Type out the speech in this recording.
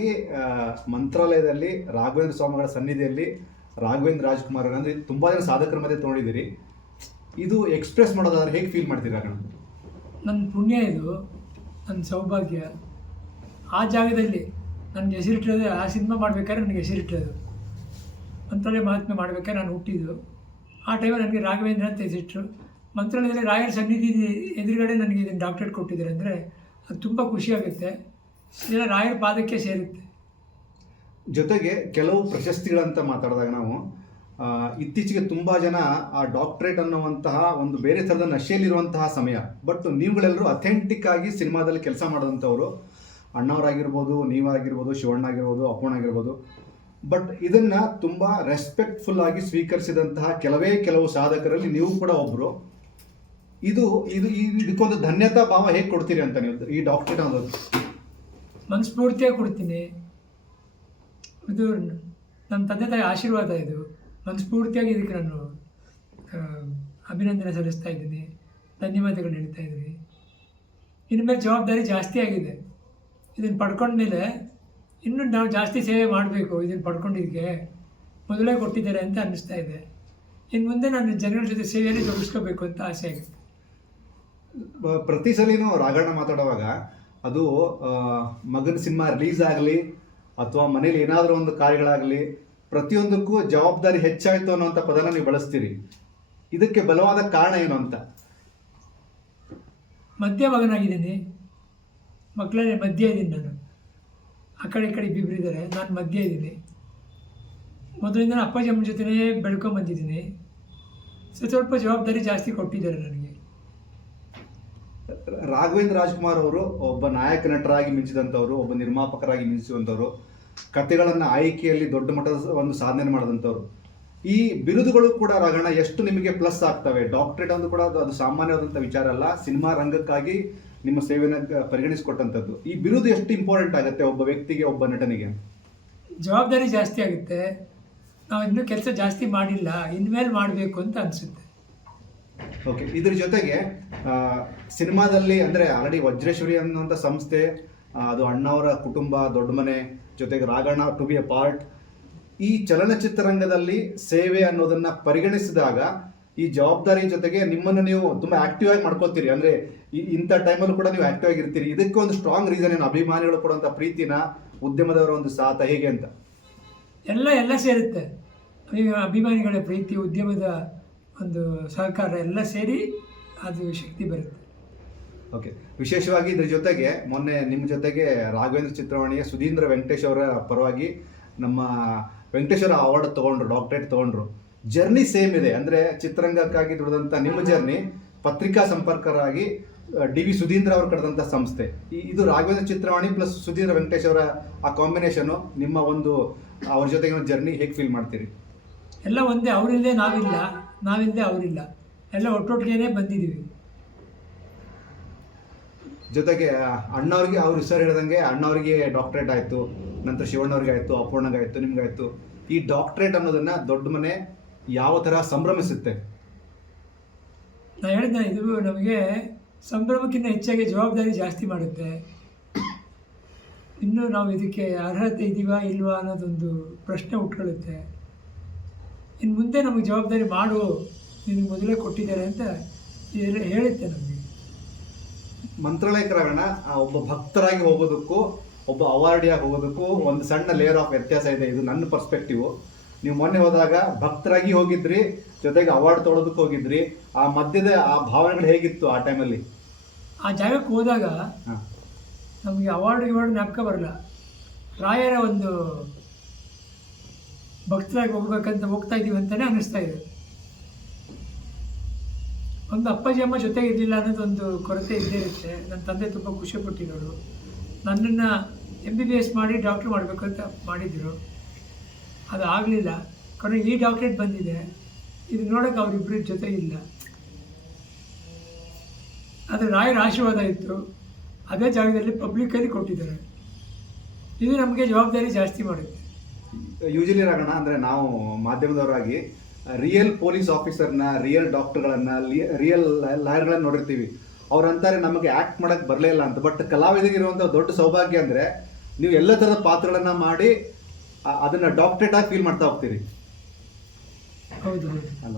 ಈ ಮಂತ್ರಾಲಯದಲ್ಲಿ ರಾಘವೇಂದ್ರ ಸ್ವಾಮಿಗಳ ಸನ್ನಿಧಿಯಲ್ಲಿ ರಾಘವೇಂದ್ರ ರಾಜ್ಕುಮಾರ್ ಅಂದರೆ ತುಂಬಾ ಜನ ಸಾಧಕರ ಮಧ್ಯೆ ತೊಗೊಂಡಿದ್ದೀರಿ. ಇದು ಎಕ್ಸ್ಪ್ರೆಸ್ ಮಾಡೋದಾದ್ರೆ ಹೇಗೆ ಫೀಲ್ ಮಾಡ್ತೀರಾ ಕಣ? ನನ್ನ ಪುಣ್ಯ ಇದು, ನನ್ನ ಸೌಭಾಗ್ಯ. ಆ ಜಾಗದಲ್ಲಿ ನನಗೆ ಹೆಸರಿಟ್ಟಿರೋದು, ಆ ಸಿನಿಮಾ ಮಾಡಬೇಕಾದ್ರೆ ನನಗೆ ಹೆಸರಿಟ್ಟಿರೋದು ಮಂತ್ರಾಲಯ ಮಹಾತ್ಮೆ ಮಾಡಬೇಕಾದ್ರೆ ನಾನು ಹುಟ್ಟಿದ್ದು. ಆ ಟೈಮಲ್ಲಿ ನನಗೆ ರಾಘವೇಂದ್ರ ಅಂತ ಹೆಸರಿಟ್ಟರು. ಮಂತ್ರಾಲಯದಲ್ಲಿ ರಾಯರ ಸನ್ನಿಧಿ ಎದುರುಗಡೆ ನನಗೆ ಇದನ್ನು ಡಾಕ್ಟರೇಟ್ ಕೊಟ್ಟಿದ್ದಾರೆ ಅಂದರೆ ಅದು ತುಂಬ ಖುಷಿಯಾಗುತ್ತೆ. ಇದೆಲ್ಲ ರಾಯರ ಪಾದಕ್ಕೆ ಸೇರುತ್ತೆ. ಜೊತೆಗೆ ಕೆಲವು ಪ್ರಶಸ್ತಿಗಳಂತ ಮಾತಾಡಿದಾಗ ನಾವು ಇತ್ತೀಚೆಗೆ ತುಂಬ ಜನ ಆ ಡಾಕ್ಟ್ರೇಟ್ ಅನ್ನುವಂತಹ ಒಂದು ಬೇರೆ ಥರದ ನಶೆಯಲ್ಲಿರುವಂತಹ ಸಮಯ. ಬಟ್ ನೀವುಗಳೆಲ್ಲರೂ ಅಥೆಂಟಿಕ್ ಆಗಿ ಸಿನಿಮಾದಲ್ಲಿ ಕೆಲಸ ಮಾಡೋದಂಥವ್ರು, ಅಣ್ಣವರಾಗಿರ್ಬೋದು, ನೀವಾಗಿರ್ಬೋದು, ಶಿವಣ್ಣ ಆಗಿರ್ಬೋದು, ಅಪ್ಪಣ್ಣ ಆಗಿರ್ಬೋದು. ಬಟ್ ಇದನ್ನು ತುಂಬ ರೆಸ್ಪೆಕ್ಟ್ಫುಲ್ ಆಗಿ ಸ್ವೀಕರಿಸಿದಂತಹ ಕೆಲವು ಸಾಧಕರಲ್ಲಿ ನೀವು ಕೂಡ ಒಬ್ಬರು. ಇದು ಇದು ಇದಕ್ಕೊಂದು ಧನ್ಯತಾ ಭಾವ ಹೇಗೆ ಕೊಡ್ತೀರಿ ಅಂತ ನೀವು ಈ ಡಾಕ್ಟ್ರೇಟ್ ಅನ್ನೋದು? ಮನಸ್ಫೂರ್ತಿಯಾಗಿ ಕೊಡ್ತೀನಿ. ಇದು ನಮ್ಮ ತಂದೆ ತಾಯಿ ಆಶೀರ್ವಾದ. ಇದು ಮನಸ್ಫೂರ್ತಿಯಾಗಿ ಇದಕ್ಕೆ ನಾನು ಅಭಿನಂದನೆ ಸಲ್ಲಿಸ್ತಾ ಇದ್ದೀನಿ, ಧನ್ಯವಾದಗಳು ಹೇಳ್ತಾ ಇದ್ದೀನಿ. ಇನ್ಮೇಲೆ ಜವಾಬ್ದಾರಿ ಜಾಸ್ತಿ ಆಗಿದೆ. ಇದನ್ನು ಪಡ್ಕೊಂಡ್ಮೇಲೆ ಇನ್ನೂ ನಾವು ಜಾಸ್ತಿ ಸೇವೆ ಮಾಡಬೇಕು. ಇದನ್ನು ಪಡ್ಕೊಂಡಿದ್ದಕ್ಕೆ ಮೊದಲೇ ಕೊಟ್ಟಿದ್ದಾರೆ ಅಂತ ಅನ್ನಿಸ್ತಾ ಇದೆ. ಇನ್ನು ಮುಂದೆ ನಾನು ಜನಗಳ ಜೊತೆ ಸೇವೆಯಲ್ಲಿ ತೊಡಗಿಸ್ಕೋಬೇಕು ಅಂತ ಆಸೆ ಆಗುತ್ತೆ. ಪ್ರತಿ ಸಲಿನೂ ರಾಘಣ್ಣ ಮಾತಾಡುವಾಗ ಅದು ಮಗನ ಸಿನಿಮಾ ರಿಲೀಸ್ ಆಗಲಿ ಅಥವಾ ಮನೇಲಿ ಏನಾದರೂ ಒಂದು ಕಾರ್ಯಗಳಾಗಲಿ ಪ್ರತಿಯೊಂದಕ್ಕೂ ಜವಾಬ್ದಾರಿ ಹೆಚ್ಚಾಯಿತು ಅನ್ನೋಂಥ ಪದನ ನೀವು ಬಳಸ್ತೀರಿ. ಇದಕ್ಕೆ ಬಲವಾದ ಕಾರಣ ಏನು ಅಂತ? ಮಧ್ಯ ಮಗನಾಗಿದ್ದೀನಿ, ಮಕ್ಕಳೇ ಮಧ್ಯ ಇದ್ದೀನಿ ನಾನು. ಆ ಕಡೆ ಈ ಕಡೆ ಇಬ್ಬಿಬ್ಬರಿದ್ದಾರೆ, ನಾನು ಮಧ್ಯ ಇದ್ದೀನಿ. ಮೊದಲಿಂದ ಅಪ್ಪಾಜಿ ಅಮ್ಮನ ಜೊತೆನೇ ಬೆಳ್ಕೊಂಬಂದಿದ್ದೀನಿ. ಸ್ವಲ್ಪ ಜವಾಬ್ದಾರಿ ಜಾಸ್ತಿ ಕೊಟ್ಟಿದ್ದಾರೆ ನನಗೆ. ರಾಘವೇಂದ್ರ ರಾಜ್ಕುಮಾರ್ ಅವರು ಒಬ್ಬ ನಾಯಕ ನಟರಾಗಿ ಮಿಂಚಿದಂಥವ್ರು, ಒಬ್ಬ ನಿರ್ಮಾಪಕರಾಗಿ ಮಿಂಚಿಸುವಂಥವ್ರು, ಕಥೆಗಳನ್ನು ಆಯ್ಕೆಯಲ್ಲಿ ದೊಡ್ಡ ಮಟ್ಟದ ಒಂದು ಸಾಧನೆ ಮಾಡಿದಂಥವ್ರು. ಈ ಬಿರುದುಗಳು ಕೂಡ ರಾಘಣ್ಣ ಎಷ್ಟು ನಿಮಗೆ ಪ್ಲಸ್ ಆಗ್ತವೆ? ಡಾಕ್ಟ್ರೇಟ್ ಒಂದು ಕೂಡ ಅದು ಸಾಮಾನ್ಯವಾದಂಥ ವಿಚಾರ ಅಲ್ಲ. ಸಿನಿಮಾ ರಂಗಕ್ಕಾಗಿ ನಿಮ್ಮ ಸೇವೆಯನ್ನು ಪರಿಗಣಿಸಿಕೊಟ್ಟಂಥದ್ದು. ಈ ಬಿರುದು ಎಷ್ಟು ಇಂಪಾರ್ಟೆಂಟ್ ಆಗುತ್ತೆ ಒಬ್ಬ ವ್ಯಕ್ತಿಗೆ, ಒಬ್ಬ ನಟನಿಗೆ? ಜವಾಬ್ದಾರಿ ಜಾಸ್ತಿ ಆಗುತ್ತೆ. ನಾವು ಇನ್ನೂ ಕೆಲಸ ಜಾಸ್ತಿ ಮಾಡಿಲ್ಲ, ಇನ್ಮೇಲೆ ಮಾಡಬೇಕು ಅಂತ ಅನಿಸುತ್ತೆ. ಓಕೆ. ಇದ್ರ ಜೊತೆಗೆ ಸಿನಿಮಾದಲ್ಲಿ ಅಂದರೆ ಆಲ್ರೆಡಿ ವಜ್ರೇಶ್ವರಿ ಅನ್ನುವಂಥ ಸಂಸ್ಥೆ, ಅದು ಅಣ್ಣವರ ಕುಟುಂಬ, ದೊಡ್ಡ ಮನೆ, ಜೊತೆಗೆ Raghanna to be a part. ಈ ಚಲನಚಿತ್ರರಂಗದಲ್ಲಿ ಸೇವೆ ಅನ್ನೋದನ್ನು ಪರಿಗಣಿಸಿದಾಗ ಈ ಜವಾಬ್ದಾರಿ ಜೊತೆಗೆ ನಿಮ್ಮನ್ನು ನೀವು ತುಂಬ ಆ್ಯಕ್ಟಿವ್ ಆಗಿ ಮಾಡ್ಕೊತೀರಿ. ಅಂದರೆ ಇಂಥ ಟೈಮಲ್ಲೂ ಕೂಡ ನೀವು ಆ್ಯಕ್ಟಿವ್ ಆಗಿರ್ತೀರಿ. ಇದಕ್ಕೆ ಒಂದು ಸ್ಟ್ರಾಂಗ್ ರೀಸನ್ ಏನು? ಅಭಿಮಾನಿಗಳು ಕೊಡುವಂಥ ಪ್ರೀತಿನ, ಉದ್ಯಮದವರ ಒಂದು ಸಾಥ ಹೇಗೆ ಅಂತ? ಎಲ್ಲ ಸೇರುತ್ತೆ. ಅಭಿಮಾನಿಗಳ ಪ್ರೀತಿ, ಉದ್ಯಮದ ಒಂದು ಸಹಕಾರ ಎಲ್ಲ ಸೇರಿ ಅದು ಶಕ್ತಿ ಬರುತ್ತೆ. ಓಕೆ. ವಿಶೇಷವಾಗಿ ಇದ್ರ ಜೊತೆಗೆ ಮೊನ್ನೆ ನಿಮ್ಮ ಜೊತೆಗೆ ರಾಘವೇಂದ್ರ ಚಿತ್ರವಾಣಿಯ ಸುಧೀಂದ್ರ ವೆಂಕಟೇಶ್ ಅವರ ಪರವಾಗಿ ನಮ್ಮ ವೆಂಕಟೇಶ್ ಅವರ ಅವಾರ್ಡ್ ತೊಗೊಂಡ್ರು, ಡಾಕ್ಟ್ರೇಟ್ ತೊಗೊಂಡ್ರು. ಜರ್ನಿ ಸೇಮ್ ಇದೆ. ಅಂದರೆ ಚಿತ್ರರಂಗಕ್ಕಾಗಿ ದುಡಿದಂಥ ನಿಮ್ಮ ಜರ್ನಿ ಪತ್ರಿಕಾ ಸಂಪರ್ಕರಾಗಿ ಡಿ ವಿ ಸುಧೀಂದ್ರ ಅವರು ಕರೆದಂಥ ಸಂಸ್ಥೆ. ಇದು ರಾಘವೇಂದ್ರ ಚಿತ್ರವಾಣಿ ಪ್ಲಸ್ ಸುಧೀಂದ್ರ ವೆಂಕಟೇಶ್ ಅವರ ಆ ಕಾಂಬಿನೇಷನು, ನಿಮ್ಮ ಒಂದು ಅವ್ರ ಜೊತೆಗಿನ ಜರ್ನಿ ಹೇಗೆ ಫೀಲ್ ಮಾಡ್ತೀರಿ? ಎಲ್ಲ ಒಂದೇ. ಅವರಿಲ್ಲದೆ ನಾವಿಲ್ಲ, ನಾವಿಲ್ಲದೆ ಅವರಿಲ್ಲ, ಎಲ್ಲ ಒಟ್ಟೊಟ್ಟಿಗೆ ಬಂದಿದ್ದೀವಿ. ಜೊತೆಗೆ ಅಣ್ಣವ್ರಿಗೆ ಅವ್ರು ಹೆಸರು ಹೇಳಿದಂಗೆ ಅಣ್ಣವ್ರಿಗೆ ಡಾಕ್ಟ್ರೇಟ್ ಆಯಿತು, ನಂತರ ಶಿವಣ್ಣವ್ರಿಗೆ ಆಯಿತು, ಅಪ್ಪಣ್ಣಗಾಯಿತು, ನಿಮ್ಗಾಯಿತು. ಈ ಡಾಕ್ಟ್ರೇಟ್ ಅನ್ನೋದನ್ನು ದೊಡ್ಡ ಮನೆ ಯಾವ ಥರ ಸಂಭ್ರಮಿಸುತ್ತೆ? ನಾನು ಹೇಳಿದ್ದೆ, ಇದು ನಮಗೆ ಸಂಭ್ರಮಕ್ಕಿಂತ ಹೆಚ್ಚಾಗಿ ಜವಾಬ್ದಾರಿ ಜಾಸ್ತಿ ಮಾಡುತ್ತೆ. ಇನ್ನೂ ನಾವು ಇದಕ್ಕೆ ಅರ್ಹತೆ ಇದೀವಾ ಇಲ್ವಾ ಅನ್ನೋದೊಂದು ಪ್ರಶ್ನೆ ಉಟ್ಕೊಳ್ಳುತ್ತೆ. ಇನ್ನು ಮುಂದೆ ನಮಗೆ ಜವಾಬ್ದಾರಿ ಮಾಡು, ನಿನಗೆ ಮೊದಲೇ ಕೊಟ್ಟಿದ್ದಾರೆ ಅಂತ ಹೇಳುತ್ತೆ ನಮಗೆ. ಮಂತ್ರಾಲಯಕ್ಕೆ ರಾಘಣ್ಣ ಒಬ್ಬ ಭಕ್ತರಾಗಿ ಹೋಗೋದಕ್ಕೂ ಒಬ್ಬ ಅವಾರ್ಡಿಯಾಗಿ ಹೋಗೋದಕ್ಕೂ ಒಂದು ಸಣ್ಣ ಲೇಯರ್ ಆಫ್ ವ್ಯತ್ಯಾಸ ಇದೆ. ಇದು ನನ್ನ ಪರ್ಸ್ಪೆಕ್ಟಿವ್. ನೀವು ಮೊನ್ನೆ ಹೋದಾಗ ಭಕ್ತರಾಗಿ ಹೋಗಿದ್ರಿ, ಜೊತೆಗೆ ಅವಾರ್ಡ್ ತೊಗೊಳೋದಕ್ಕೆ ಹೋಗಿದ್ರಿ. ಆ ಮಧ್ಯದ ಆ ಭಾವನೆಗಳು ಹೇಗಿತ್ತು ಆ ಟೈಮಲ್ಲಿ? ಆ ಜಾಗಕ್ಕೆ ಹೋದಾಗ ನಮಗೆ ಅವಾರ್ಡ್ ಜ್ಞಾಪಕ ಬರಲ್ಲ. ರಾಯರ ಒಂದು ಭಕ್ತರಾಗಿ ಹೋಗ್ಬೇಕಂತ ಹೋಗ್ತಾ ಇದ್ದೀವಿ ಅಂತಲೇ ಅನ್ನಿಸ್ತಾ ಇದೆ. ಒಂದು ಅಪ್ಪಾಜಿ ಅಮ್ಮ ಜೊತೆಗೆ ಇರಲಿಲ್ಲ ಅನ್ನೋದೊಂದು ಕೊರತೆ ಇದ್ದೇ ಇರುತ್ತೆ. ನನ್ನ ತಂದೆ ತುಂಬ ಖುಷಿಪಟ್ಟಿರೋರು. ನನ್ನನ್ನು MBBS ಮಾಡಿ ಡಾಕ್ಟ್ರ್ ಮಾಡಬೇಕು ಅಂತ ಮಾಡಿದರು. ಅದು ಆಗಲಿಲ್ಲ. ಕೊನೆಗೆ ಈ ಡಾಕ್ಟ್ರೇಟ್ ಬಂದಿದೆ. ಇದು ನೋಡೋಕೆ ಅವರಿಬ್ಬರ ಜೊತೆ ಇಲ್ಲ. ಆದರೆ ರಾಯರ ಆಶೀರ್ವಾದ ಇತ್ತು. ಅದೇ ಜಾಗದಲ್ಲಿ ಪಬ್ಲಿಕಲ್ಲಿ ಕೊಟ್ಟಿದ್ದಾರೆ. ಇದು ನಮಗೆ ಜವಾಬ್ದಾರಿ ಜಾಸ್ತಿ ಮಾಡುತ್ತೆ. ಯೂಶಲಿ ರಾಘಣ್ಣ, ಅಂದರೆ ನಾವು ಮಾಧ್ಯಮದವರಾಗಿ ರಿಯಲ್ ಪೊಲೀಸ್ ಆಫೀಸರ್ನ, ರಿಯಲ್ ಡಾಕ್ಟರ್ಗಳನ್ನು, ರಿಯಲ್ ಲಾಯರ್ಗಳನ್ನು ನೋಡಿರ್ತೀವಿ. ಅವ್ರು ಅಂತಾರೆ ನಮಗೆ ಆ್ಯಕ್ಟ್ ಮಾಡೋಕ್ಕೆ ಬರಲೇ ಇಲ್ಲ ಅಂತ. ಬಟ್ ಕಲಾವಿದರಿಗಿರುವಂಥ ದೊಡ್ಡ ಸೌಭಾಗ್ಯ ಅಂದರೆ ನೀವು ಎಲ್ಲ ಥರದ ಪಾತ್ರಗಳನ್ನ ಮಾಡಿ ಅದನ್ನ ಡಾಕ್ಟ್ರೇಟ್ ಆಗಿ ಫೀಲ್ ಮಾಡ್ತಾ ಹೋಗ್ತೀರಿ ಹೌದು ಹೌದು ಅಲ್ಲ